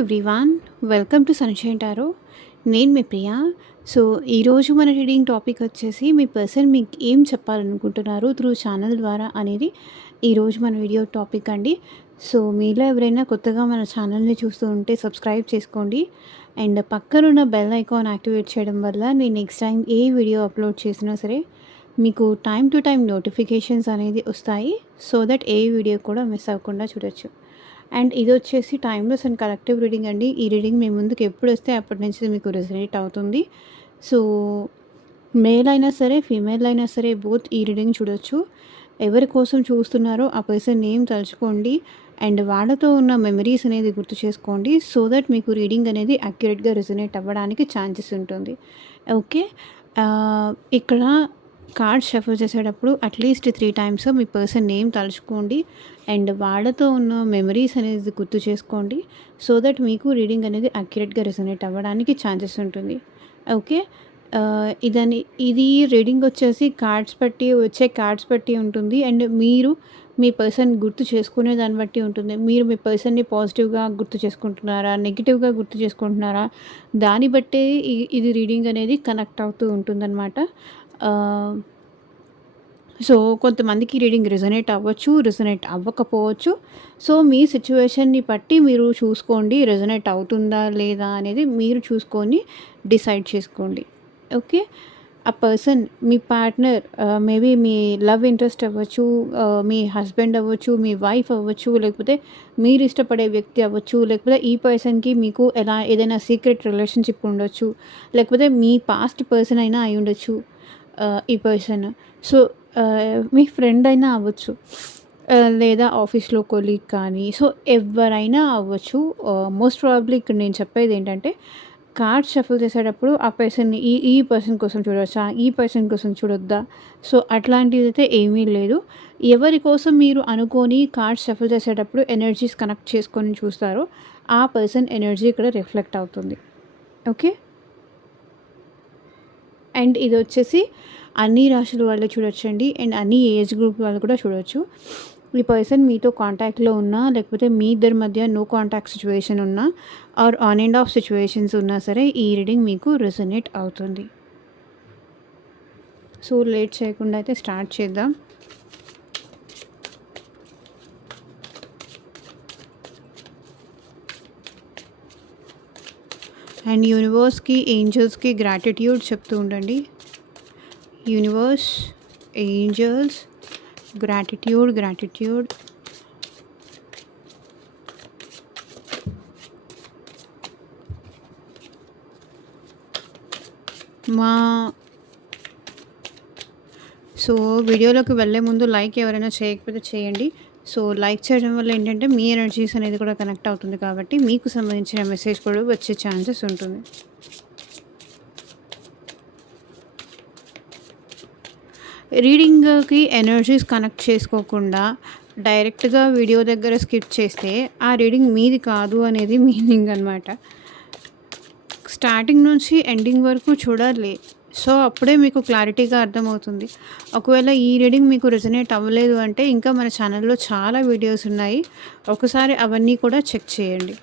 Everyone, welcome to sunshine tarot. నేను మీ ప్రియ. So, ఈరోజు మన రీడింగ్ టాపిక్ వచ్చేసి మీ పర్సన్ మీకు ఏం చెప్పాలనుకుంటున్నారు త్రూ ఛానల్ ద్వారా అనేది ఈరోజు మన వీడియో టాపిక్ అండి. సో, మీలో ఎవరైనా కొత్తగా మన ఛానల్ని చూస్తూ ఉంటే సబ్స్క్రైబ్ చేసుకోండి. అండ్ పక్కనున్న బెల్ ఐకాన్ యాక్టివేట్ చేయడం వల్ల నేను నెక్స్ట్ టైం ఏ వీడియో అప్లోడ్ చేసినా సరే మీకు టైం టు టైం నోటిఫికేషన్స్ అనేది వస్తాయి. సో దట్ ఏ వీడియో కూడా మిస్ అవ్వకుండా చూడొచ్చు. అండ్ ఇది వచ్చేసి టైమ్లెస్ అండ్ కలెక్టివ్ రీడింగ్ అండి. ఈ రీడింగ్ మీ ముందుకు ఎప్పుడు వస్తే అప్పటి నుంచి మీకు రెజనేట్ అవుతుంది. సో, మేల్ అయినా సరే, ఫీమేల్ అయినా సరే బోత్ ఈ రీడింగ్ చూడొచ్చు. ఎవరి కోసం చూస్తున్నారో ఆ పర్సన్ నేమ్ తలుచుకోండి. అండ్ వాళ్ళతో ఉన్న మెమరీస్ అనేది గుర్తు చేసుకోండి. సో దట్ మీకు రీడింగ్ అనేది యాక్యురేట్గా రెజనేట్ అవ్వడానికి ఛాన్సెస్ ఉంటుంది. ఓకే. ఇక్కడ కార్డ్ షఫల్ చేసేటప్పుడు అట్లీస్ట్ 3 టైమ్స్ మీ పర్సన్ నేమ్ తలుచుకోండి. అండ్ వాళ్ళతో ఉన్న మెమరీస్ అనేది గుర్తు చేసుకోండి. సో దట్ మీకు రీడింగ్ అనేది యాక్యురేట్గా రెసొనేట్ అవ్వడానికి ఛాన్సెస్ ఉంటుంది. ఓకే. ఇది రీడింగ్ వచ్చేసి వచ్చే కార్డ్స్ బట్టి ఉంటుంది. అండ్ మీరు మీ పర్సన్ గుర్తు చేసుకునే దాన్ని బట్టి ఉంటుంది. మీరు మీ పర్సన్‌ని పాజిటివ్‌గా గుర్తు చేసుకుంటున్నారా? నెగెటివ్‌గా గుర్తు చేసుకుంటున్నారా? దాన్ని బట్టే ఇది రీడింగ్ అనేది కనెక్ట్ అవుతూ ఉంటుందన్నమాట. సో, కొంతమందికి రీడింగ్ రెజొనేట్ అవ్వచ్చు, రెజొనేట్ అవ్వకపోవచ్చు. సో, మీ సిట్యుయేషన్‌ని బట్టి మీరు చూసుకోండి. రెజొనేట్ అవుతుందా లేదా అనేది మీరు చూసుకొని డిసైడ్ చేసుకోండి. ఓకే. ఆ పర్సన్ మీ పార్ట్నర్ మేబీ మీ లవ్ ఇంట్రెస్ట్ అవ్వచ్చు, మీ హస్బెండ్ అవ్వచ్చు, మీ వైఫ్ అవ్వచ్చు, లేకపోతే మీరు ఇష్టపడే వ్యక్తి అవ్వచ్చు, లేకపోతే ఈ పర్సన్‌కి మీకు ఏదైనా సీక్రెట్ రిలేషన్‌షిప్ ఉండొచ్చు, లేకపోతే మీ పాస్ట్ పర్సన్ అయినా అయ్యుండొచ్చు ఈ పర్సన్. సో, మీ ఫ్రెండ్ అయినా అవ్వచ్చు, లేదా ఆఫీస్‌లో కొలీగ్ కానీ, సో ఎవరైనా అవ్వచ్చు. మోస్ట్ ప్రాబబ్లీ ఇక్కడ నేను చెప్పేది ఏంటంటే, కార్డ్ షఫుల్ చేసేటప్పుడు ఆ పర్సన్‌ని ఈ ఈ పర్సన్ కోసం చూడొచ్చా? ఈ పర్సన్ కోసం చూడొద్దా? సో, అట్లాంటిదైతే ఏమీ లేదు. ఎవరి కోసం మీరు అనుకోని కార్డ్ షఫుల్ చేసేటప్పుడు ఎనర్జీస్ కనెక్ట్ చేసుకొని చూస్తారో, ఆ పర్సన్ ఎనర్జీ ఇక్కడ రిఫ్లెక్ట్ అవుతుంది. ఓకే. అండ్ ఇదొచ్చేసి అన్ని రాశుల వాళ్ళు చూడొచ్చండి. అండ్ అన్ని ఏజ్ గ్రూప్ వాళ్ళు కూడా చూడొచ్చు. ఈ పర్సన్ మీతో కాంటాక్ట్‌లో ఉన్నా, లేకపోతే మీ ఇద్దరి మధ్య నో కాంటాక్ట్ సిచ్యువేషన్ ఉన్నా, or on and off situations ఉన్నా సరే ఈ రీడింగ్ మీకు రెసొనేట్ అవుతుంది. సో, లేట్ చేయకుండా అయితే స్టార్ట్ చేద్దాం. అండ్ యూనివర్స్‌కి, ఏంజెల్స్‌కి గ్రాటిట్యూడ్ చెప్తూ ఉండండి. Universe, Angeles, gratitude. సో, వీడియోలోకి వెళ్ళే ముందు లైక్ ఎవరైనా చేయకపోతే చేయండి. సో, లైక్ చేయడం వల్ల ఏంటంటే మీ ఎనర్జీస్ అనేది కూడా కనెక్ట్ అవుతుంది కాబట్టి మీకు సంబంధించిన మెసేజ్ కూడా వచ్చే ఛాన్సెస్ ఉంటుంది. రీడింగ్‌కి ఎనర్జీస్ కనెక్ట్ చేసుకోకుండా డైరెక్ట్‌గా వీడియో దగ్గర స్కిప్ చేస్తే ఆ రీడింగ్ మీది కాదు అనేది మీనింగ్ అనమాట. స్టార్టింగ్ నుంచి ఎండింగ్ వరకు చూడాలి. సో, అప్పుడే మీకు క్లారిటీగా అర్థమవుతుంది. ఒకవేళ ఈ రీడింగ్ మీకు రెజొనేట్ అవ్వలేదు అంటే ఇంకా మన ఛానల్‌లో చాలా వీడియోస్ ఉన్నాయి. ఒకసారి అవన్నీ కూడా చెక్ చేయండి.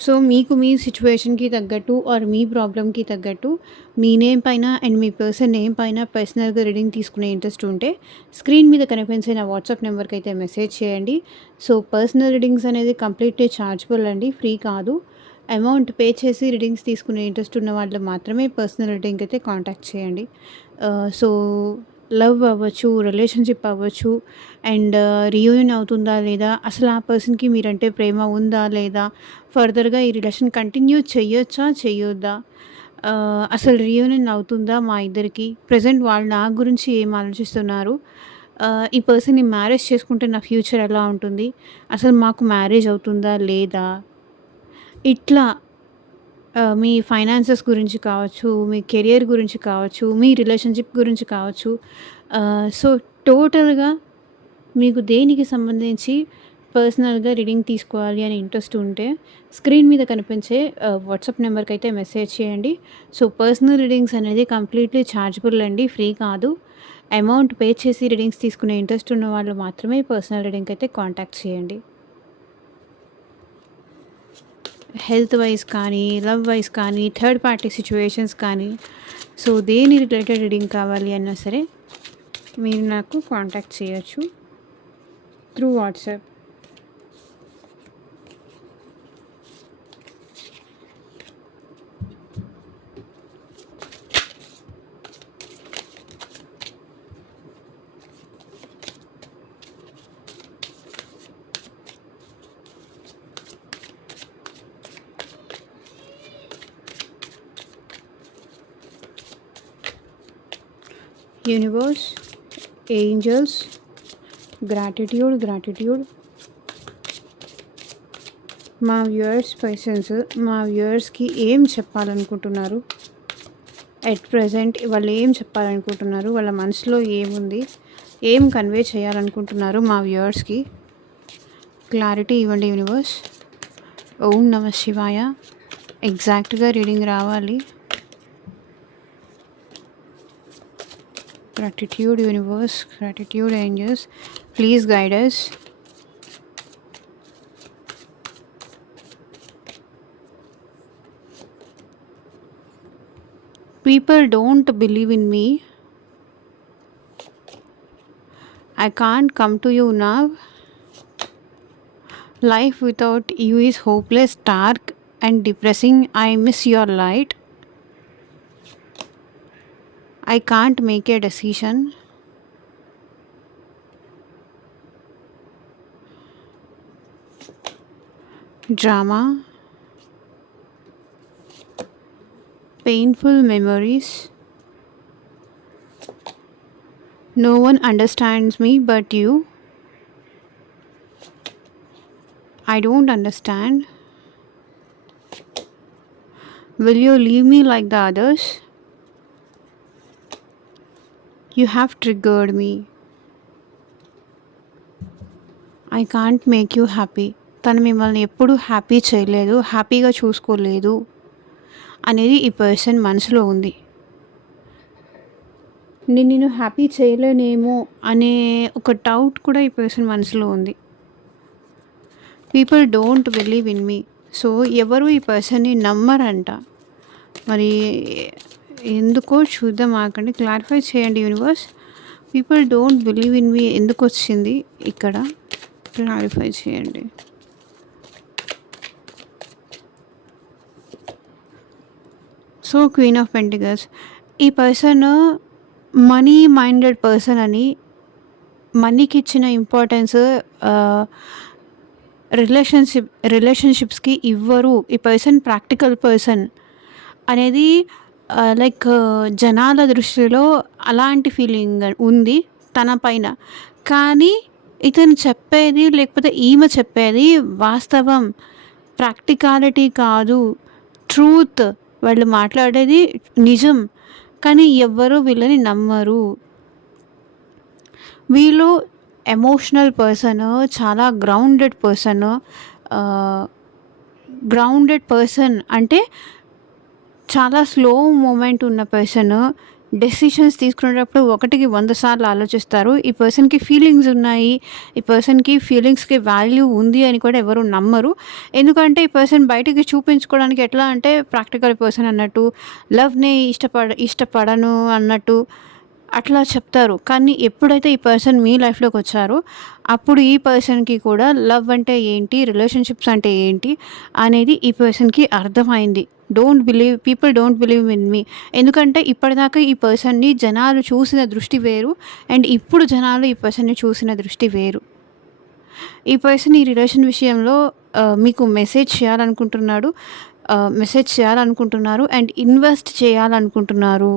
సో, మీకు మీ సిట్యుయేషన్‌కి తగ్గట్టు ఆర్ మీ ప్రాబ్లమ్‌కి తగ్గట్టు మీ నేమ్ పైన అండ్ మీ పర్సన్ నేమ్ పైన పర్సనల్‌గా రీడింగ్ తీసుకునే ఇంట్రెస్ట్ ఉంటే స్క్రీన్ మీద కనిపించిన వాట్సాప్ నెంబర్‌కి అయితే మెసేజ్ చేయండి. సో, పర్సనల్ రీడింగ్స్ అనేది కంప్లీట్‌లీ చార్జబుల్ అండి, ఫ్రీ కాదు. అమౌంట్ పే చేసి రీడింగ్స్ తీసుకునే ఇంట్రెస్ట్ ఉన్న వాళ్ళు మాత్రమే పర్సనల్ రీడింగ్ అయితే కాంటాక్ట్ చేయండి. సో, లవ్ అవ్వచ్చు, రిలేషన్‌షిప్ అవ్వచ్చు, అండ్ రీయూనియన్ అవుతుందా లేదా? అసలు ఆ పర్సన్‌కి మీరంటే ప్రేమ ఉందా లేదా? ఫర్దర్‌గా ఈ రిలేషన్ కంటిన్యూ చెయ్యొచ్చా? చెయ్యొద్దా? అసలు రీయూనియన్ అవుతుందా మా ఇద్దరికి? ప్రెజెంట్ వాళ్ళు నా గురించి ఏం ఆలోచిస్తున్నారు? ఈ పర్సన్‌ని మ్యారేజ్ చేసుకుంటే నా ఫ్యూచర్ ఎలా ఉంటుంది? అసలు మాకు మ్యారేజ్ అవుతుందా లేదా? ఇట్లా మీ ఫైనాన్సెస్ గురించి కావచ్చు, మీ కెరియర్ గురించి కావచ్చు, మీ రిలేషన్‌షిప్ గురించి కావచ్చు. సో, టోటల్‌గా మీకు దేనికి సంబంధించి పర్సనల్‌గా రీడింగ్ తీసుకోవాలి అని ఇంట్రెస్ట్ ఉంటే స్క్రీన్ మీద కనిపించే వాట్సాప్ నెంబర్‌కైతే మెసేజ్ చేయండి. సో, పర్సనల్ రీడింగ్స్ అనేది కంప్లీట్‌లీ ఛార్జబుల్ అండి. ఫ్రీ కాదు. అమౌంట్ పే చేసి రీడింగ్స్ తీసుకునే ఇంట్రెస్ట్ ఉన్న వాళ్ళు మాత్రమే పర్సనల్ రీడింగ్‌కి అయితే కాంటాక్ట్ చేయండి. హెల్త్ వైస్ కానీ, లవ్ వైస్ కానీ, థర్డ్ పార్టీ సిట్యుయేషన్స్ కానీ, సో దేని రిలేటెడ్ రీడింగ్ కావాలి అన్నా సరే మీరు నాకు కాంటాక్ట్ చేయొచ్చు through WhatsApp. Universe, angels, gratitude. మా వ్యూయర్స్కి ఏం చెప్పాలనుకుంటున్నారు? ఎట్ ప్రెజెంట్ వాళ్ళు ఏం చెప్పాలనుకుంటున్నారు? వాళ్ళ మనసులో ఏముంది? ఏం కన్వే చేయాలనుకుంటున్నారు మా వ్యూయర్స్కి? క్లారిటీ ఇవ్వండి యూనివర్స్. ఓం నమః శివాయ. ఎగ్జాక్ట్గా రీడింగ్ రావాలి. Gratitude universe, gratitude angels, please guide us. People don't believe in me. I can't come to you now. Life without you is hopeless, dark and depressing. I miss your light. I can't make a decision. Drama, painful memories. No one understands me but you. I don't understand. Will you leave me like the others? You have triggered me. I can't make you happy. తను మిమ్మల్ని ఎప్పుడూ happy చేయలేదు, హ్యాపీగా చూసుకోలేదు అనేది ఈ person మనసులో ఉంది. నేను హ్యాపీ చేయలేనేమో అనే ఒక డౌట్ కూడా ఈ పర్సన్ మనసులో ఉంది. People don't believe in me. So ఎవరు ఈ పర్సన్ని నమ్మరంట. మరి ఎందుకో చూద్దాం, ఆకండి, క్లారిఫై చేయండి universe. People don't believe in me ఎందుకు వచ్చింది ఇక్కడ? క్లారిఫై చేయండి. సో క్వీన్ ఆఫ్ పెంటికల్స్, ఈ పర్సన్ మనీ మైండెడ్ పర్సన్ అని, మనీకి ఇచ్చిన ఇంపార్టెన్స్ రిలేషన్షిప్స్కి ఇవ్వరు. ఈ పర్సన్ ప్రాక్టికల్ పర్సన్ అనేది లైక్ జనాల దృష్టిలో అలాంటి ఫీలింగ్ ఉంది తన పైన. కానీ ఇతను చెప్పేది లేకపోతే ఈమె చెప్పేది వాస్తవం, ప్రాక్టికాలిటీ కాదు, ట్రూత్. వాళ్ళు మాట్లాడేది నిజం, కానీ ఎవ్వరూ వీళ్ళని నమ్మరు. వీళ్ళు ఎమోషనల్ పర్సన్, చాలా గ్రౌండెడ్ పర్సన్ అంటే చాలా స్లో మూమెంట్ ఉన్న పర్సన్. డెసిషన్స్ తీసుకునేటప్పుడు 1కి 100 సార్లు ఆలోచిస్తారు. ఈ పర్సన్కి ఫీలింగ్స్ ఉన్నాయి, ఈ పర్సన్కి ఫీలింగ్స్కి వాల్యూ ఉంది అని కూడా ఎవరు నమ్మరు. ఎందుకంటే ఈ పర్సన్ బయటికి చూపించుకోవడానికి ఎట్లా అంటే ప్రాక్టికల్ పర్సన్ అన్నట్టు, లవ్ని ఇష్టపడను అన్నట్టు అట్లా చెప్తారు. కానీ ఎప్పుడైతే ఈ పర్సన్ మీ లైఫ్లోకి వచ్చారో అప్పుడు ఈ పర్సన్కి కూడా లవ్ అంటే ఏంటి, రిలేషన్షిప్స్ అంటే ఏంటి అనేది ఈ పర్సన్కి అర్థమైంది. People don't believe in me. ఎందుకంటే ఇప్పటిదాకా ఈ పర్సన్ని జనాలు చూసిన దృష్టి వేరు, అండ్ ఇప్పుడు జనాలు ఈ పర్సన్ని చూసిన దృష్టి వేరు. ఈ పర్సన్ ఈ రిలేషన్ విషయంలో మీకు మెసేజ్ చేయాలనుకుంటున్నారు అండ్ ఇన్వెస్ట్ చేయాలనుకుంటున్నారు,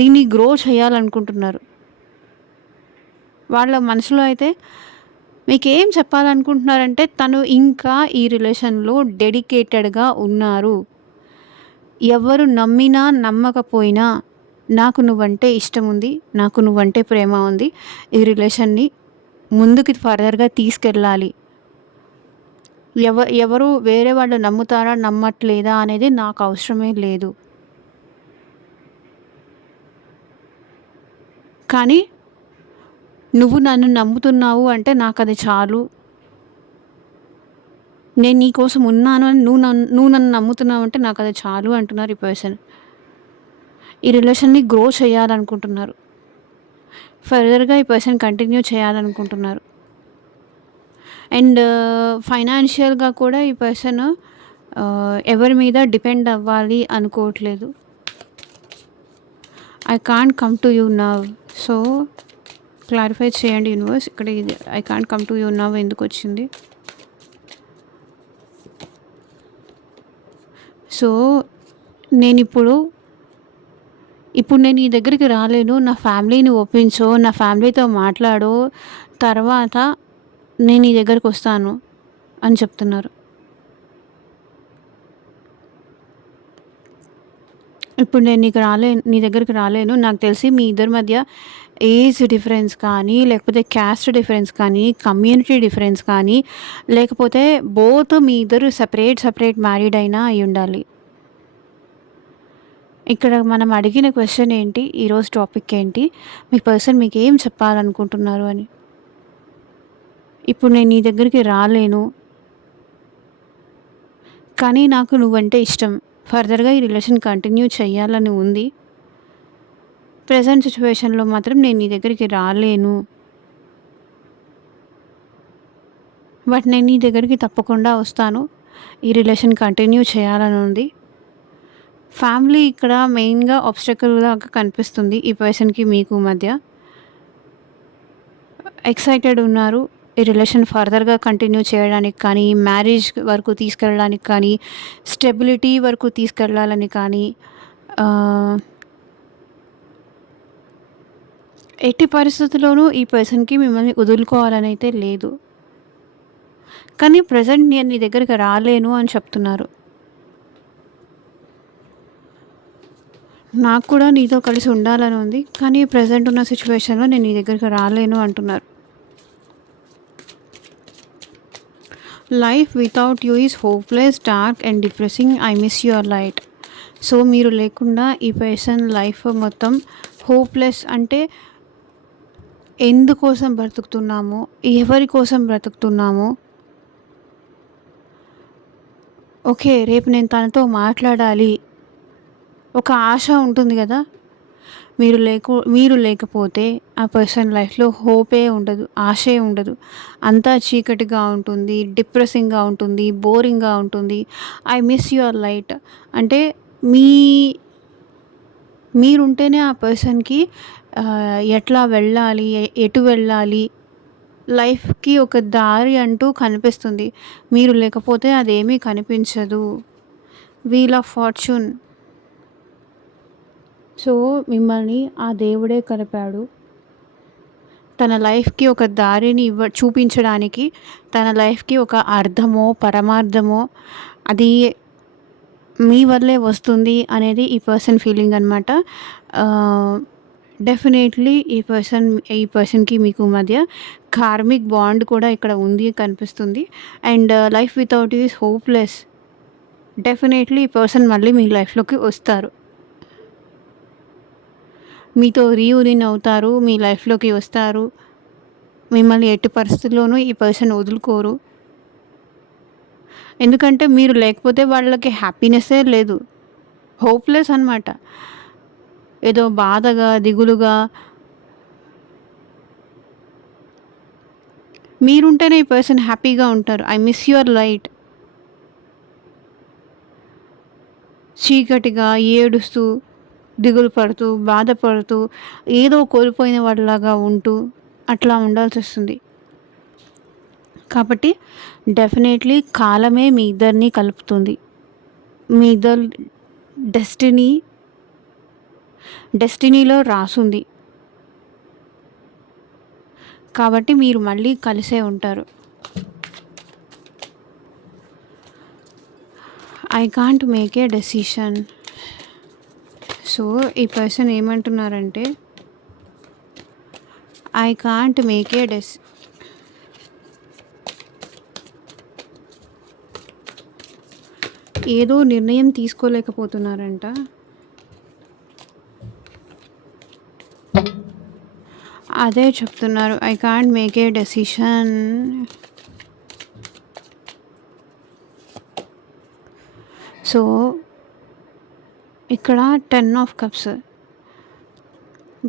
దీన్ని గ్రో చేయాలనుకుంటున్నారు. వాళ్ళ మనసులో అయితే మీకు ఏం చెప్పాలనుకుంటున్నారంటే తను ఇంకా ఈ రిలేషన్లో డెడికేటెడ్గా ఉన్నారు. ఎవరు నమ్మినా నమ్మకపోయినా నాకు నువ్వంటే ఇష్టం ఉంది, నాకు నువ్వంటే ప్రేమ ఉంది, ఈ రిలేషన్ని ముందుకి ఫర్దర్గా తీసుకెళ్ళాలి ఎవరు వేరే వాళ్ళు నమ్ముతారా, నమ్మట్లేదా అనేది నాకు అవసరమే లేదు. కానీ నువ్వు నన్ను నమ్ముతున్నావు అంటే నాకది చాలు. నేను నీ కోసం ఉన్నాను అని నువ్వు నన్ను నమ్ముతున్నావు అంటే నాకది చాలు అంటున్నారు ఈ పర్సన్. ఈ రిలేషన్‌ని గ్రో చేయాలనుకుంటున్నారు. ఫర్దర్‌గా ఈ పర్సన్ కంటిన్యూ చేయాలనుకుంటున్నారు. అండ్ ఫైనాన్షియల్‌గా కూడా ఈ పర్సన్ ఎవరి మీద డిపెండ్ అవ్వాలి అనుకోవట్లేదు. I can't come to you now. So clarify చేయండి యూనివర్స్. ఇక్కడ ఇది I can't come to you now ఎందుకొచ్చింది? సో నేనిప్పుడు నేను నీ దగ్గరికి రాలేను. నా ఫ్యామిలీని ఒప్పించో, నా ఫ్యామిలీతో మాట్లాడో, తర్వాత నేను నీ దగ్గరకొస్తాను అని చెప్తున్నారు. ఇప్పుడు నేను నీ దగ్గరికి రాలేను. నాకు తెలిసి మీ ఇద్దరి మధ్య ఏజ్ డిఫరెన్స్ కానీ, లేకపోతే క్యాస్ట్ డిఫరెన్స్ కానీ, కమ్యూనిటీ డిఫరెన్స్ కానీ, లేకపోతే బోత్ మీ ఇద్దరు సెపరేట్ మ్యారీడ్ అయినా అయ్యుండాలి. ఇక్కడ మనం అడిగిన క్వెషన్ ఏంటి? ఈరోజు టాపిక్ ఏంటి? మీ పర్సన్ మీకేం చెప్పాలనుకుంటున్నారు అని. ఇప్పుడు నేను నీ దగ్గరికి రాలేను. కానీ నాకు నువ్వంటే ఇష్టం. ఫర్దర్‌గా ఈ రిలేషన్ కంటిన్యూ చేయాలని ఉంది. ప్రెజెంట్ సిట్యుయేషన్‌లో మాత్రం నేను నీ దగ్గరికి రాలేను. బట్ నేను నీ దగ్గరికి తప్పకుండా వస్తాను. ఈ రిలేషన్ కంటిన్యూ చేయాలని ఉంది. ఫ్యామిలీ ఇక్కడ మెయిన్‌గా ఆబ్స్టకిల్‌లాగా కనిపిస్తుంది ఈ పర్సన్‌కి మీకు మధ్య. ఎక్సైటెడ్ ఉన్నారు. ఈ రిలేషన్ ఫర్దర్‌గా కంటిన్యూ చేయడానికి కానీ, మ్యారేజ్ వరకు తీసుకెళ్ళడానికి కానీ, స్టెబిలిటీ వరకు తీసుకెళ్ళాలని కానీ, ఎట్టి పరిస్థితుల్లోనూ ఈ పర్సన్‌కి మిమ్మల్ని వదులుకోవాలని అయితే లేదు. కానీ ప్రెజెంట్ నేను నీ దగ్గరికి రాలేను అని చెప్తున్నారు. నాకు కూడా నీతో కలిసి ఉండాలని ఉంది. కానీ ప్రెజెంట్ ఉన్న సిట్యుయేషన్‌లో నేను నీ దగ్గరికి రాలేను అంటున్నారు. Life without you is hopeless, dark and depressing. I miss your light. So మీరు లేకుండా ఈ పర్సన్ లైఫ్ మొత్తం హోప్‌లెస్ అంటే ఎందుకోసం బ్రతుకుతున్నామో, ఎవరి కోసం బ్రతుకుతున్నామో, ఓకే రేపు నేను తనతో మాట్లాడాలి, ఒక ఆశ ఉంటుంది కదా. మీరు లేకపోతే ఆ పర్సన్ లైఫ్లో హోపే ఉండదు, ఆశే ఉండదు. అంతా చీకటిగా ఉంటుంది, డిప్రెసింగ్గా ఉంటుంది, బోరింగ్గా ఉంటుంది. ఐ మిస్ యువర్ లైట్ అంటే మీరుంటేనే ఆ పర్సన్కి ఎట్లా వెళ్ళాలి, ఎటు వెళ్ళాలి, లైఫ్కి ఒక దారి అంటూ కనిపిస్తుంది. మీరు లేకపోతే అదేమీ కనిపించదు. Wheel of fortune. సో మిమ్మల్ని ఆ దేవుడే కలిపాడు తన లైఫ్కి ఒక దారిని చూపించడానికి, తన లైఫ్కి ఒక అర్థమో పరమార్థమో అది మీ వల్లే వస్తుంది అనేది ఈ పర్సన్ ఫీలింగ్ అనమాట. డెఫినెట్లీ ఈ పర్సన్కి మీకు మధ్య కార్మిక్ బాండ్ కూడా ఇక్కడ ఉంది కనిపిస్తుంది. And life without is hopeless. Definitely ఈ పర్సన్ మళ్ళీ మీ లైఫ్లోకి వస్తారు, మీతో రీయూనియన్ అవుతారు, మీ లైఫ్లోకి వస్తారు. మిమ్మల్ని ఎట్టి పరిస్థితుల్లోనూ ఈ పర్సన్ వదులుకోరు. ఎందుకంటే మీరు లేకపోతే వాళ్ళకి హ్యాపీనెస్సే లేదు. హోప్లెస్ అనమాట. ఏదో బాధగా, దిగులుగా. మీరుంటేనే ఈ పర్సన్ హ్యాపీగా ఉంటారు. I miss your light. చీకటిగా ఏడుస్తూ, దిగులు పడుతూ, బాధపడుతూ, ఏదో కోల్పోయిన వాళ్ళలాగా ఉంటూ అట్లా ఉండాల్సి వస్తుంది. కాబట్టి డెఫినెట్లీ కాలమే మీ ఇద్దరిని కలుపుతుంది. మీ ఇద్దరు డెస్టినీలో రాసుంది. కాబట్టి మీరు మళ్ళీ కలిసే ఉంటారు. I can't make a decision. So ఈ పర్సన్ ఏమంటున్నారంటే ఐ కాంట్ మేక్ ఏ ఏదో నిర్ణయం తీసుకోలేకపోతున్నారంట. అదే చెప్తున్నారు. I can't make a decision. So ఇక్కడ 10 of cups,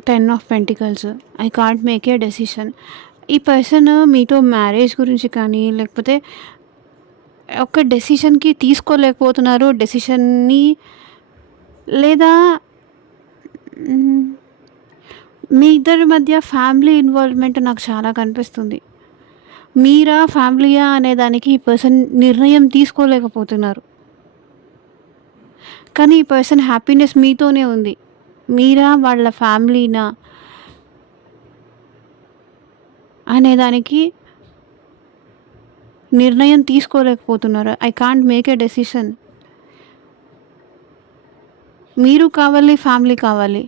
10 of pentacles. I can't make a decision. ఈ పర్సన్ మీతో మ్యారేజ్ గురించి కానీ, లేకపోతే ఒక డెసిషన్కి తీసుకోలేకపోతున్నారు డెసిషన్ని, లేదా మీ ఇద్దరి మధ్య ఫ్యామిలీ ఇన్వాల్వ్మెంట్ నాకు చాలా కనిపిస్తుంది. మీరా ఫ్యామిలీయా అనే దానికి ఈ పర్సన్ నిర్ణయం తీసుకోలేకపోతున్నారు. కానీ ఈ పర్సన్ హ్యాపీనెస్ మీతోనే ఉంది. మీరా వాళ్ళ ఫ్యామిలీనా అనేదానికి నిర్ణయం తీసుకోలేకపోతున్నారు. I can't make a decision. మీరు కావాలి, ఫ్యామిలీ కావాలి,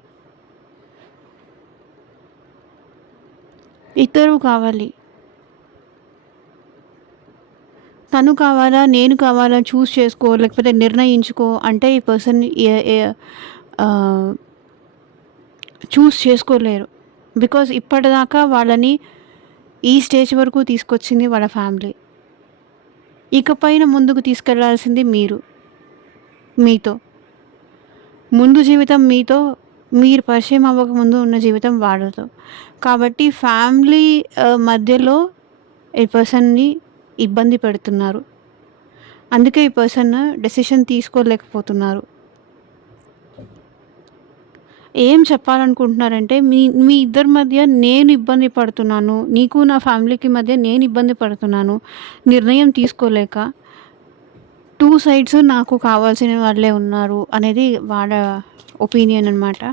ఇద్దరు కావాలి. తను కావాలా, నేను కావాలా, చూస్ చేసుకో, లేకపోతే నిర్ణయించుకో అంటే ఈ పర్సన్ చూస్ చేసుకోలేరు. బికాజ్ ఇప్పటిదాకా వాళ్ళని ఈ స్టేజ్ వరకు తీసుకొచ్చింది వాళ్ళ ఫ్యామిలీ. ఇకపైన ముందుకు తీసుకెళ్లాల్సింది మీరు, మీతో. ముందు జీవితం మీతో, మీరు పరిచయం అవ్వకముందు ఉన్న జీవితం వాళ్ళతో. కాబట్టి ఫ్యామిలీ మధ్యలో ఈ పర్సన్ని ఇబ్బంది పెడుతున్నారు. అందుకే ఈ పర్సన్ డెసిషన్ తీసుకోలేకపోతున్నారు. ఏం చెప్పాలనుకుంటున్నారంటే మీ ఇద్దరి మధ్య నేను ఇబ్బంది పడుతున్నాను, నీకు నా ఫ్యామిలీకి మధ్య నేను ఇబ్బంది పడుతున్నాను నిర్ణయం తీసుకోలేక. 2 సైడ్స్ నాకు కావాల్సిన వాళ్ళే ఉన్నారు అనేది వాళ్ళ ఒపీనియన్ అనమాట.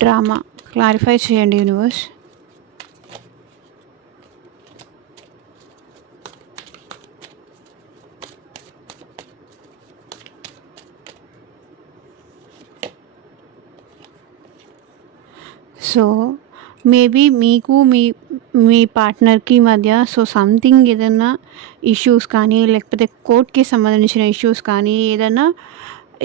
డ్రామా క్లారిఫై చేయండి యూనివర్స్. సో మేబీ మీకు మీ పార్ట్నర్కి మధ్య సంథింగ్ ఏదైనా ఇష్యూస్ కానీ, లేకపోతే కోర్ట్కి సంబంధించిన ఇష్యూస్ కానీ, ఏదైనా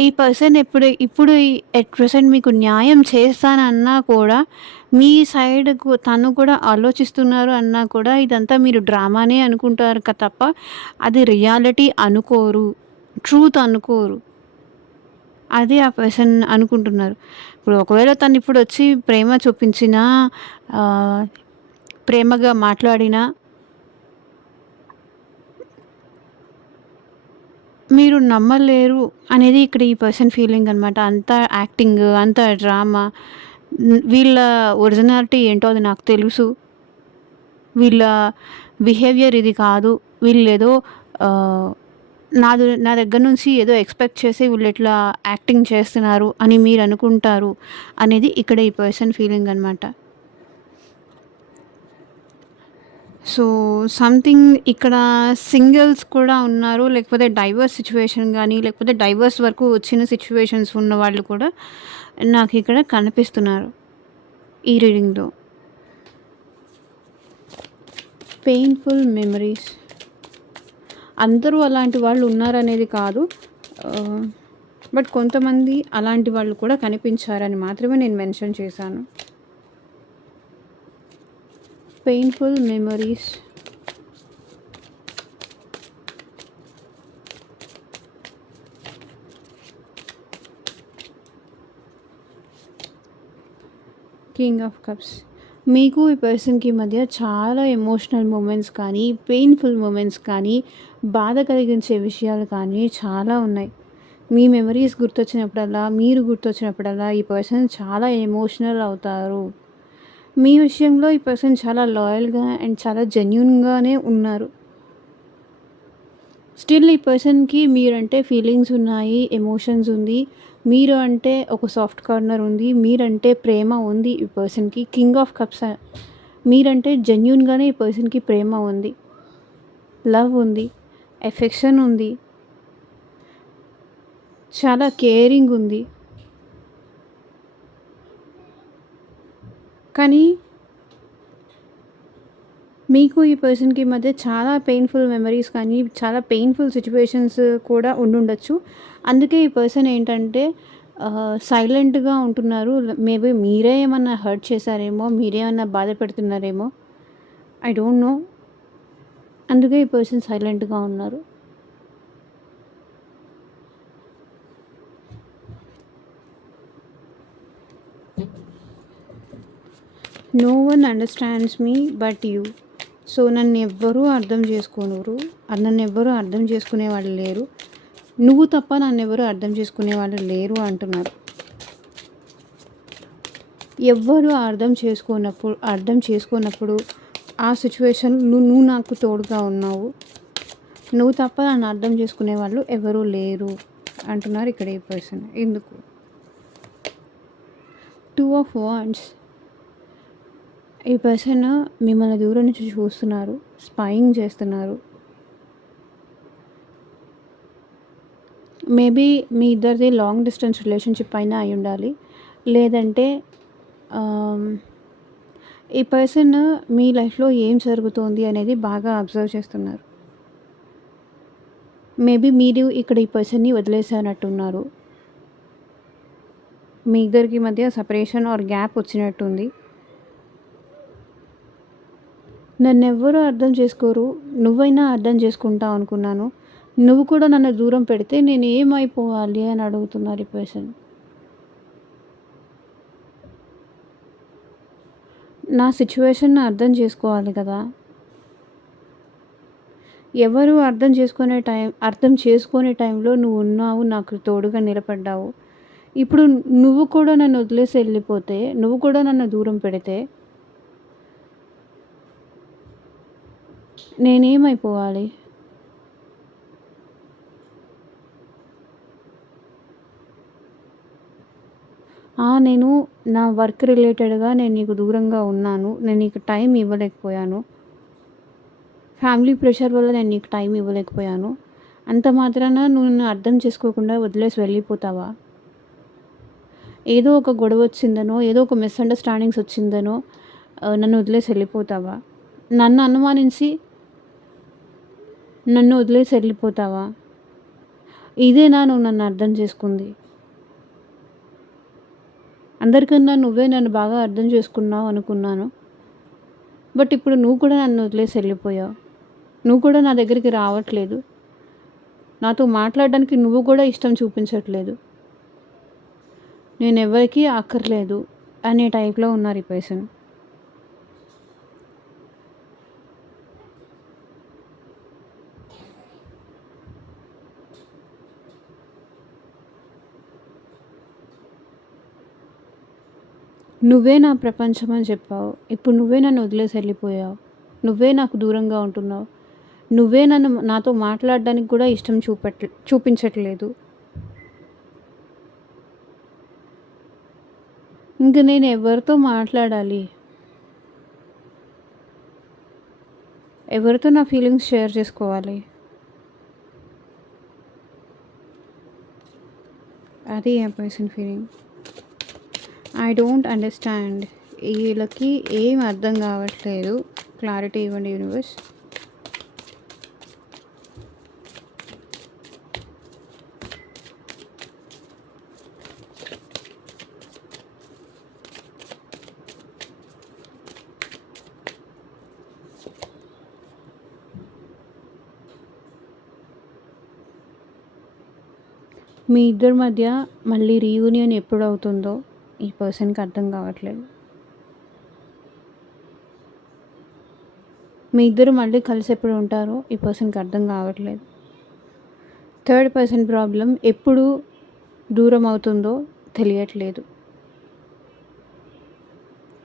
ఈ పర్సన్ ఇప్పుడు ఎట్ ప్రెసెంట్ మీకు న్యాయం చేస్తానన్నా కూడా, మీ సైడ్ తను కూడా ఆలోచిస్తున్నారు అన్నా కూడా, ఇదంతా మీరు డ్రామానే అనుకుంటారు తప్ప అది రియాలిటీ అనుకోరు, ట్రూత్ అనుకోరు. అది ఆ పర్సన్ అనుకుంటున్నారు. ఇప్పుడు ఒకవేళ తను ఇప్పుడు వచ్చి ప్రేమ చూపించినా, ప్రేమగా మాట్లాడినా మీరు నమ్మలేరు అనేది ఇక్కడ ఈ పర్సన్ ఫీలింగ్ అనమాట. అంతా యాక్టింగ్, అంతా డ్రామా. వీళ్ళ ఒరిజినాలిటీ ఏంటో అది నాకు తెలుసు. వీళ్ళ బిహేవియర్ ఇది కాదు. వీళ్ళేదో నా దగ్గర నుంచి ఏదో ఎక్స్పెక్ట్ చేసి వీళ్ళు ఇట్లా యాక్టింగ్ చేస్తున్నారు అని మీరు అనుకుంటారు అనేది ఇక్కడ ఈ పర్సన్ ఫీలింగ్ అనమాట. సో సంథింగ్ ఇక్కడ సింగిల్స్ కూడా ఉన్నారు, లేకపోతే డైవర్స్ సిచ్యువేషన్ కానీ, లేకపోతే డైవర్స్ వరకు వచ్చిన సిచ్యువేషన్స్ ఉన్న వాళ్ళు కూడా నాకు ఇక్కడ కనిపిస్తున్నారు ఈ రీడింగ్లో. Painful memories. అందరూ అలాంటి వాళ్ళు ఉన్నారనేది కాదు, బట్ కొంతమంది అలాంటి వాళ్ళు కూడా కనిపించారని మాత్రమే నేను మెన్షన్ చేశాను. Painful memories. King of cups. మీకు ఈ పర్సన్కి మధ్య చాలా ఎమోషనల్ మూమెంట్స్ కానీ, పెయిన్ఫుల్ మూమెంట్స్ కానీ, బాధ కలిగించే విషయాలు కానీ చాలా ఉన్నాయి. మీ మెమరీస్ గుర్తొచ్చినప్పుడల్లా, మీరు గుర్తొచ్చినప్పుడల్లా ఈ పర్సన్ చాలా ఎమోషనల్ అవుతారు. మీ విషయంలో ఈ పర్సన్ చాలా లాయల్గా అండ్ చాలా జెన్యూన్గానే ఉన్నారు. స్టిల్ ఈ పర్సన్కి మీరంటే ఫీలింగ్స్ ఉన్నాయి, ఎమోషన్స్ ఉంది. మీరు అంటే ఒక సాఫ్ట్ కార్నర్ ఉంది, మీరంటే ప్రేమ ఉంది ఈ పర్సన్కి. King of cups. మీరంటే జెన్యూన్గానే ఈ పర్సన్కి ప్రేమ ఉంది, లవ్ ఉంది, ఎఫెక్షన్ ఉంది, చాలా కేరింగ్ ఉంది. కానీ మీకు ఈ పర్సన్‌కి మధ్య చాలా పెయిన్‌ఫుల్ మెమరీస్ కానీ, చాలా పెయిన్‌ఫుల్ సిట్యుయేషన్స్ కూడా ఉండుండొచ్చు. అందుకే ఈ పర్సన్ ఏంటంటే సైలెంట్‌గా ఉంటున్నారు. మేబీ మీరే ఏమన్నా హర్ట్ చేశారేమో, మీరేమన్నా బాధ పెడుతున్నారేమో. I don't know. అందుకే ఈ పర్సన్ సైలెంట్‌గా ఉన్నారు. No one understands me but you. So, నన్నెవ్వరూ అర్థం చేసుకోనురు. నన్నెవ్వరూ అర్థం చేసుకునేవాళ్ళు లేరు. నువ్వు తప్ప నన్నెవరు అర్థం చేసుకునేవాళ్ళు లేరు అంటున్నారు. ఎవ్వరు అర్థం చేసుకోనప్పుడు ఆ సిచ్యువేషన్‌లో నువ్వు నాకు తోడుగా ఉన్నావు. నువ్వు తప్ప నన్ను అర్థం చేసుకునేవాళ్ళు ఎవరూ లేరు అంటున్నారు ఇక్కడ ఈ పర్సన్. ఎందుకు? 2 ఆఫ్ వాండ్స్. ఈ పర్సన్ మిమ్మల్ని దూరం నుంచి చూస్తున్నారు. స్పైయింగ్ చేస్తున్నారు. మేబీ మీ ఇద్దరిది లాంగ్ డిస్టెన్స్ రిలేషన్‌షిప్ అయినా అయ్యుండాలి. లేదంటే ఈ పర్సన్ మీ లైఫ్‌లో ఏం జరుగుతోంది అనేది బాగా అబ్జర్వ్ చేస్తున్నారు. మేబీ మీరు ఇక్కడ ఈ పర్సన్‌ని వదిలేసానట్టున్నారు. మీ ఇద్దరికి మధ్య సెపరేషన్ ఆర్ గ్యాప్ వచ్చినట్టుంది. నన్నెవ్వరూ అర్థం చేసుకోరు. నువ్వైనా అర్థం చేసుకుంటావు అనుకున్నాను. నువ్వు కూడా నన్ను దూరం పెడితే నేనేమైపోవాలి అని అడుగుతున్నారు ఈ పర్సన్. నా సిచ్యువేషన్‌ని అర్థం చేసుకోవాలి కదా! ఎవరు అర్థం చేసుకునే టైంలో నువ్వున్నావు, నాకు తోడుగా నిలబడ్డావు. ఇప్పుడు నువ్వు కూడా నన్ను వదిలేసి వెళ్ళిపోతే, నువ్వు కూడా నన్ను దూరం పెడితే నేనేమైపోవాలి? నేను నా వర్క్ రిలేటెడ్‌గా నేను నీకు దూరంగా ఉన్నాను. నేను నీకు టైం ఇవ్వలేకపోయాను. ఫ్యామిలీ ప్రెషర్ వల్ల నేను నీకు టైం ఇవ్వలేకపోయాను. అంత మాత్రాన నువ్వు నన్ను అర్థం చేసుకోకుండా వదిలేసి వెళ్ళిపోతావా? ఏదో ఒక గొడవ వచ్చిందనో, ఏదో ఒక మిస్‌అండర్‌స్టాండింగ్స్ వచ్చిందనో నన్ను వదిలేసి వెళ్ళిపోతావా? నన్ను అనుమానించి నన్ను వదిలేసి వెళ్ళిపోతావా? ఇదేనా నువ్వు నన్ను అర్థం చేసుకుంది? అందరికన్నా నువ్వే నన్ను బాగా అర్థం చేసుకున్నావు అనుకున్నాను. బట్ ఇప్పుడు నువ్వు కూడా నన్ను వదిలేసి వెళ్ళిపోయావు. నువ్వు కూడా నా దగ్గరికి రావట్లేదు. నాతో మాట్లాడడానికి నువ్వు కూడా ఇష్టం చూపించట్లేదు. నేనెవ్వరికీ అక్కర్లేదు అనే టైప్‌లో ఉన్నారు ఈ పర్సన్. నువ్వే నా ప్రపంచం అని చెప్పావు. ఇప్పుడు నువ్వే నన్ను వదిలేసి వెళ్ళిపోయావు. నువ్వే నాకు దూరంగా ఉంటున్నావు. నువ్వే నాతో మాట్లాడడానికి కూడా ఇష్టం చూపించట్లేదు. ఇంక నేను ఎవరితో మాట్లాడాలి? ఎవరితో నా ఫీలింగ్స్ షేర్ చేసుకోవాలి? అది ఆ person feeling. I don't understand. వీళ్ళకి ఏం అర్థం కావట్లేదు. క్లారిటీ ఇవ్వండి యూనివర్స్. మీ ఇద్దరి మధ్య మళ్ళీ రీయూనియన్ ఎప్పుడు అవుతుందో ఈ పర్సన్‌కి అర్థం కావట్లేదు. మీ ఇద్దరు మళ్ళీ కలిసి ఎప్పుడు ఉంటారో ఈ పర్సన్‌కి అర్థం కావట్లేదు. థర్డ్ పర్సన్ ప్రాబ్లం ఎప్పుడు దూరం అవుతుందో తెలియట్లేదు.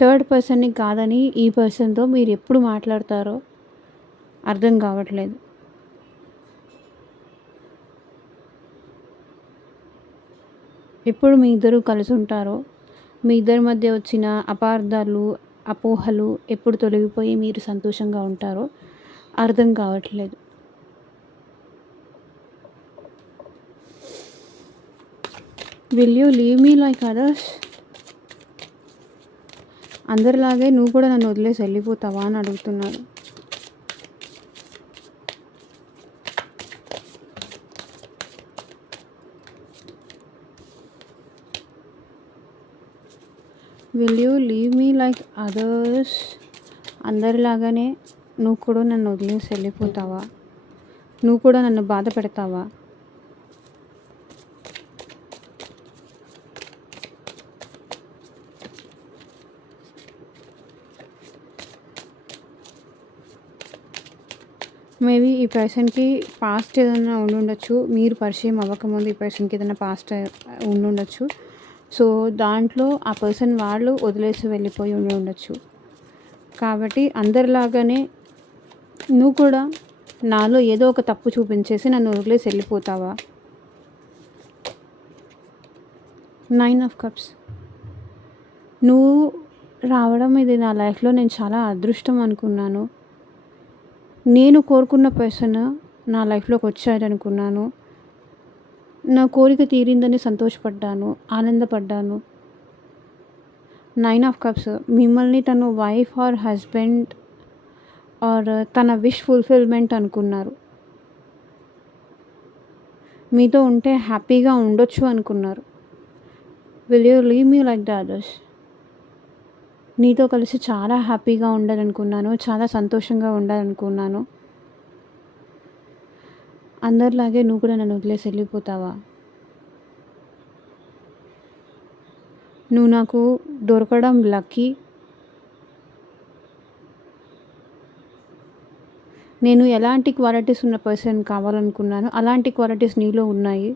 థర్డ్ పర్సన్‌ని కాదని ఈ పర్సన్‌తో మీరు ఎప్పుడు మాట్లాడతారో అర్థం కావట్లేదు. ఎప్పుడు మీ ఇద్దరు కలిసి ఉంటారో, మీ ఇద్దరి మధ్య వచ్చిన అపార్థాలు, అపోహలు ఎప్పుడు తొలగిపోయి మీరు సంతోషంగా ఉంటారో అర్థం కావట్లేదు. Will you leave me like others? అందరిలాగే నువ్వు కూడా నన్ను వదిలేసి వెళ్ళిపోతావా అని అడుగుతున్నారు. Will you leave me like others? అందరిలాగానే నువ్వు కూడా నన్ను వదిలేసి వెళ్ళిపోతావా? నువ్వు కూడా నన్ను బాధ పెడతావా? మేబీ ఈ పర్సన్‌కి పాస్ట్ ఏదన్నా ఉండుండొచ్చు. మీరు పరిచయం అవ్వకముందు ఈ పర్సన్‌కి ఏదైనా పాస్ట్ ఉండుండొచ్చు. సో, దాంట్లో ఆ పర్సన్ వాళ్ళు వదిలేసి వెళ్ళిపోయి ఉండుండొచ్చు. కాబట్టి అందరిలాగానే నువ్వు కూడా నాలో ఏదో ఒక తప్పు చూపించేసి నన్ను వదిలేసి వెళ్ళిపోతావా? 9 ఆఫ్ కప్స్. నువ్వు రావడం ఇది నా లైఫ్‌లో నేను చాలా అదృష్టం అనుకున్నాను. నేను కోరుకున్న పర్సన్ నా లైఫ్‌లోకి వచ్చారనుకున్నాను. నా కోరిక తీరిందని సంతోషపడ్డాను, ఆనందపడ్డాను. 9 ఆఫ్ కప్స్. మిమ్మల్ని తను వైఫ్ ఆర్ హస్బెండ్ ఆర్ తన విష్ ఫుల్‌ఫిల్‌మెంట్ అనుకున్నారు. మీతో ఉంటే హ్యాపీగా ఉండొచ్చు అనుకున్నారు. Will you leave me like the others? నీతో కలిసి చాలా హ్యాపీగా ఉండాలనుకున్నాను. చాలా సంతోషంగా ఉండాలనుకున్నాను. అందరిలాగే నువ్వు కూడా నన్ను వదిలేసి వెళ్ళిపోతావా? నువ్వు నాకు దొరకడం లక్కీ. నేను ఎలాంటి క్వాలిటీస్ ఉన్న పర్సన్ కావాలనుకున్నానో అలాంటి క్వాలిటీస్ నీలో ఉన్నాయి.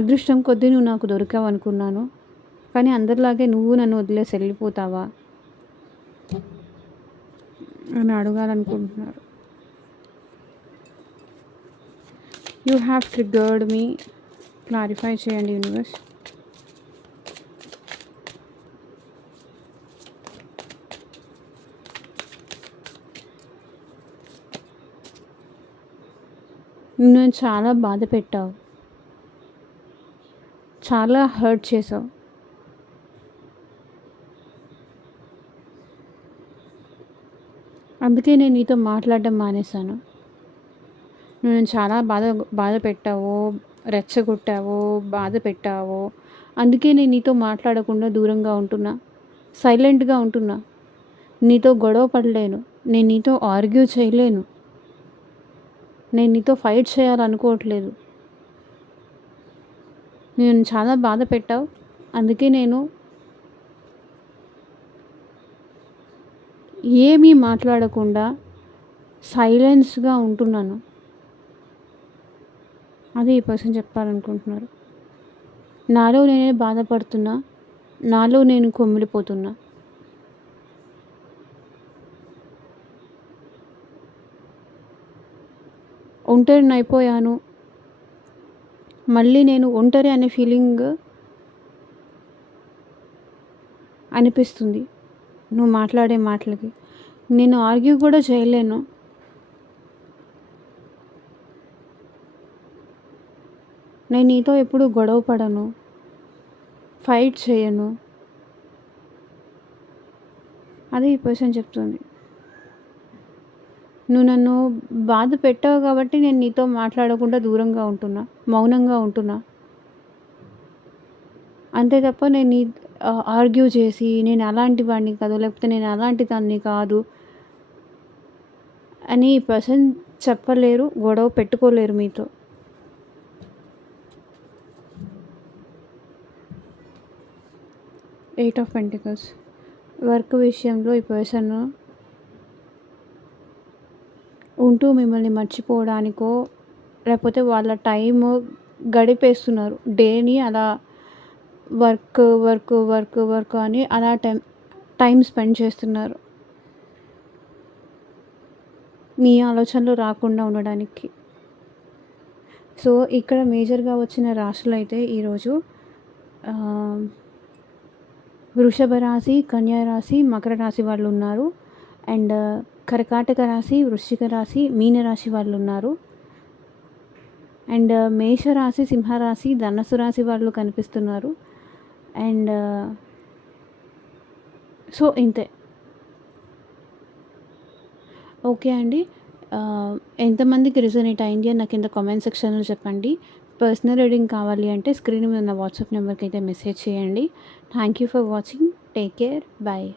అదృష్టం కొద్దీ నువ్వు నాకు దొరికావు అనుకున్నాను. కానీ అందరిలాగే నువ్వు నన్ను వదిలేసి వెళ్ళిపోతావా అని అడగాలనుకుంటున్నారు. You have triggered me. Clarify చేయండి యూనివర్స్. నువ్వు చాలా బాధ పెట్టావు, చాలా హర్ట్ చేసావు. అందుకే నేను నీతో మాట్లాడడం మానేశాను. నువ్వు నన్ను చాలా బాధ పెట్టావు, రెచ్చగొట్టావు, బాధ పెట్టావు. అందుకే నేను నీతో మాట్లాడకుండా దూరంగా ఉంటున్నా, సైలెంట్గా ఉంటున్నా. నీతో గొడవ పడలేను, నేను నీతో ఆర్గ్యూ చేయలేను, నేను నీతో ఫైట్ చేయాలనుకోవట్లేదు. నేను చాలా బాధ పెట్టావు. అందుకే నేను ఏమీ మాట్లాడకుండా సైలెన్స్గా ఉంటున్నాను. అదే ఈ పర్సన్ చెప్పాలనుకుంటున్నారు. నాలో నేనే బాధపడుతున్నా, నాలో నేను కుమిలిపోతున్నా. ఒంటరిని అయిపోయాను. మళ్ళీ నేను ఒంటరి అనే ఫీలింగ్ అనిపిస్తుంది నువ్వు మాట్లాడే మాటలకి. నేను ఆర్గ్యూ కూడా చేయలేను. నేను నీతో ఎప్పుడు గొడవ పడను, ఫైట్ చేయను. అదే ఈ పర్సన్ చెప్తుంది. నువ్వు నన్ను బాధ పెట్టావు కాబట్టి నేను నీతో మాట్లాడకుండా దూరంగా ఉంటున్నా, మౌనంగా ఉంటున్నా. అంతే తప్ప నేను నీ ఆర్గ్యూ చేసి నేను అలాంటి వాడిని కాదు, లేకపోతే నేను అలాంటి దాన్ని కాదు అని ఈ పర్సన్ చెప్పలేరు, గొడవ పెట్టుకోలేరు మీతో. Eight of pentacles. వర్క్ విషయంలో ఈ పర్సన్ ఉంటూ మిమ్మల్ని మర్చిపోవడానికో లేకపోతే వాళ్ళ టైం గడిపేస్తున్నారు. డేని అలా వర్క్ వర్క్ వర్క్ వర్క్ అని అలా టైం స్పెండ్ చేస్తున్నారు మీ ఆలోచనలు రాకుండా ఉండడానికి. సో ఇక్కడ మేజర్గా వచ్చిన రాశులు అయితే ఈరోజు వృషభ రాశి, కన్యా రాశి, మకర రాశి వాళ్ళు ఉన్నారు. అండ్ కర్కాటక రాశి, వృశ్చిక రాశి, మీనరాశి వాళ్ళు ఉన్నారు. అండ్ మేషరాశి, సింహరాశి, ధనుసు రాశి వాళ్ళు కనిపిస్తున్నారు. అండ్ సో ఇంతే. ఓకే అండి. ఎంతమందికి రిజనేట్ అయింది అని నాకు కింద కామెంట్ సెక్షన్లో చెప్పండి. పర్సనల్ రీడింగ్ కావాలి అంటే స్క్రీన్ మీద ఉన్న వాట్సాప్ నెంబర్కి అయితే మెసేజ్ చేయండి. Thank you for watching. Take care. Bye.